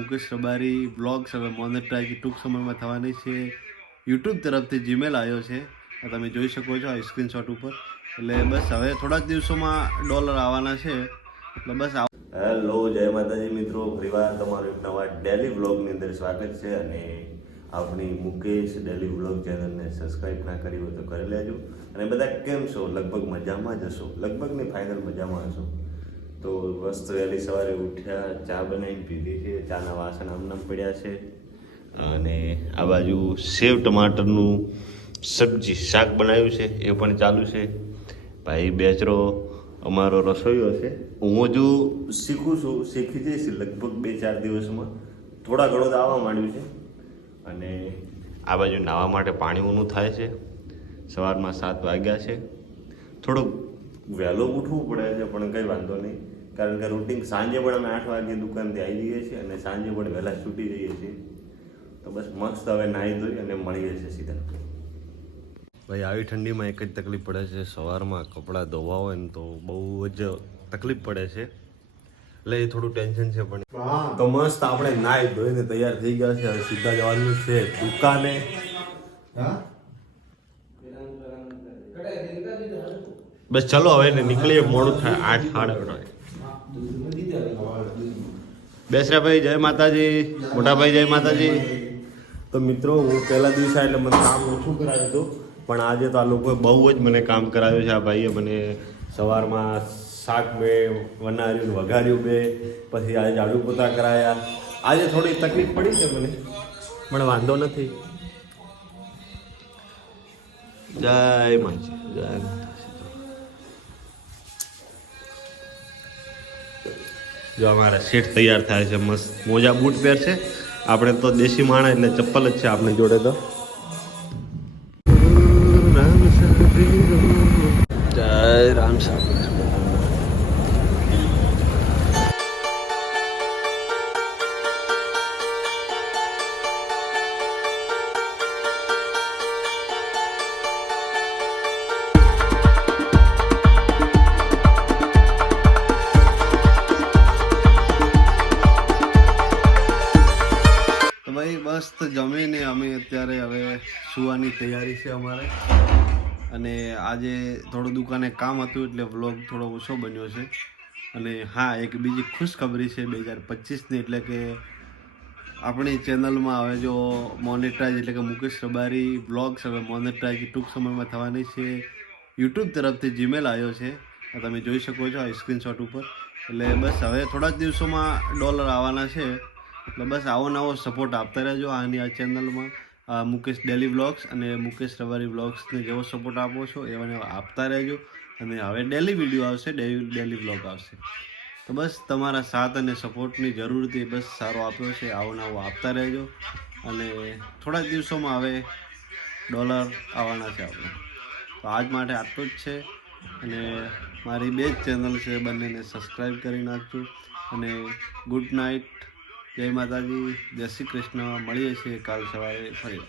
Mukesh Rabari blogs હવે monetise ટૂંક સમયમાં થવાની છે. યુટ્યુબ તરફથી જીમેલ આવ્યો છે. તમે જોઈ શકો છો આ સ્ક્રીનશોટ ઉપર. એટલે બસ હવે થોડા દિવસોમાં ડોલર આવવાના છે. એટલે બસ હેલો જય માતાજી મિત્રો. ફરીવાર તમારું નવા ડેલી વ્લોગની અંદર સ્વાગત છે અને આપણી મુકેશ ડેલી વ્લોગ ચેનલને સબસ્ક્રાઈબ ના કરી હોય તો કરી લેજો. અને બધા કેમ છો? લગભગ મજામાં જ હશો? લગભગની ફાઇનલ મજામાં હશો? તો મસ્ત વહેલી સવારે ઉઠ્યા, ચા બનાવીને પીધી છે. ચાના વાસણ આમનામ પડ્યા છે. અને આ બાજુ સેવ ટમાટરનું સબ્જી શાક બનાવ્યું છે. એ પણ ચાલુ છે. ભાઈ, બેચરો, અમારો રસોઈયો છે હું હજુ શીખું છું, શીખી જઈશ લગભગ બે ચાર દિવસમાં. થોડા ઘણો આવવા માંડ્યું છે. અને આ બાજુ નાહવા માટે પાણી ઊનું થાય છે. સવારમાં સાત વાગ્યા છે. થોડુંક વહેલો ઉઠવું પડે છે પણ કંઈ વાંધો નહીં. કારણ કે રૂટિન સાંજે પણ અમે આઠ વાગે દુકાનથી આવી જઈએ છીએ અને સાંજે પણ વહેલા છૂટી જઈએ છીએ. તો બસ મસ્ત હવે નાહી ધોઈ અને મળીએ છીએ સીધા. ભાઈ આવી ઠંડીમાં એક જ તકલીફ પડે છે સવારમાં કપડાં ધોવા હોય ને તો બહુ જ તકલીફ પડે છે. એટલે એ થોડું ટેન્શન છે પણ. તો મસ્ત આપણે નાહી ધોઈને તૈયાર થઈ ગયા છે હવે સીધા જવાનું છે દુકાને. બસ ચલો, હવે નીકળીએ મોડું થાય, આઠ સાડા બેસરાભાઈ, જય માતાજી. મોટાભાઈ, જય માતાજી. તો મિત્રો, હું પહેલા દિવસે એટલે મને કામ ઓછું કરાવ્યું હતું, પણ આજે તો આ લોકોએ બહુ જ મને કામ કરાવ્યું છે. આ ભાઈએ મને સવારમાં શાક બે, વનાર્યું વઘાર્યું બે, પછી આજે ઝાડુ પોતા કરાયા. આજે થોડી તકલીફ પડી છે મને, પણ વાંધો નથી. જય માજી જય જો અમારા સેટ તૈયાર થાય છે મસ્ત મોજા બૂટ પહેરશે આપણે તો દેશી માણસ એટલે ચપ્પલ જ છે આપણે જોડે તો. જય રામ સાગર મસ્ત જમીને અમે અત્યારે હવે સુવાની તૈયારી છે અમારે. અને આજે થોડું દુકાને કામ હતું એટલે વ્લોગ થોડો ઓછો બન્યો છે. અને હા, એક બીજી ખુશખબરી છે બે હજાર પચીસની, એટલે કે આપણી ચેનલમાં હવે જો મોનેટાઇઝ એટલે કે મુકેશ રબારી બ્લોગ્સ હવે મોનેટાઇઝ ટૂંક સમયમાં થવાની છે. યુટ્યુબ તરફથી જીમેલ આવ્યો છે. તમે જોઈ શકો છો આ સ્ક્રીનશોટ ઉપર. એટલે બસ હવે થોડા જ દિવસોમાં ડોલર આવવાના છે. એટલે બસ આવો નવો સપોર્ટ આપતા રહેજો આની આ ચેનલમાં મુકેશ ડેલી વ્લોગ્સ અને મુકેશ રવારી વ્લોગ્સને જેવો સપોર્ટ આપો છો એવાને આપતા રહેજો. અને હવે ડેલી વીડિયો આવશે ડેલી ડેલી વ્લોગ આવશે. તો બસ તમારા સાથ અને સપોર્ટની જરૂર હતી, બસ સારો આપ્યો છે, આવો નવો આપતા રહેજો. અને થોડા દિવસોમાં હવે ડોલર આવવાના છે આપણે. તો આજ માટે આટલું જ છે. અને મારી બે જ ચેનલ છે, બંનેને સબસ્ક્રાઈબ કરી નાખજો. અને ગુડ નાઇટ જય માતાજી જય શ્રી કૃષ્ણ. મળીએ છીએ કાલ સવારે ફરી.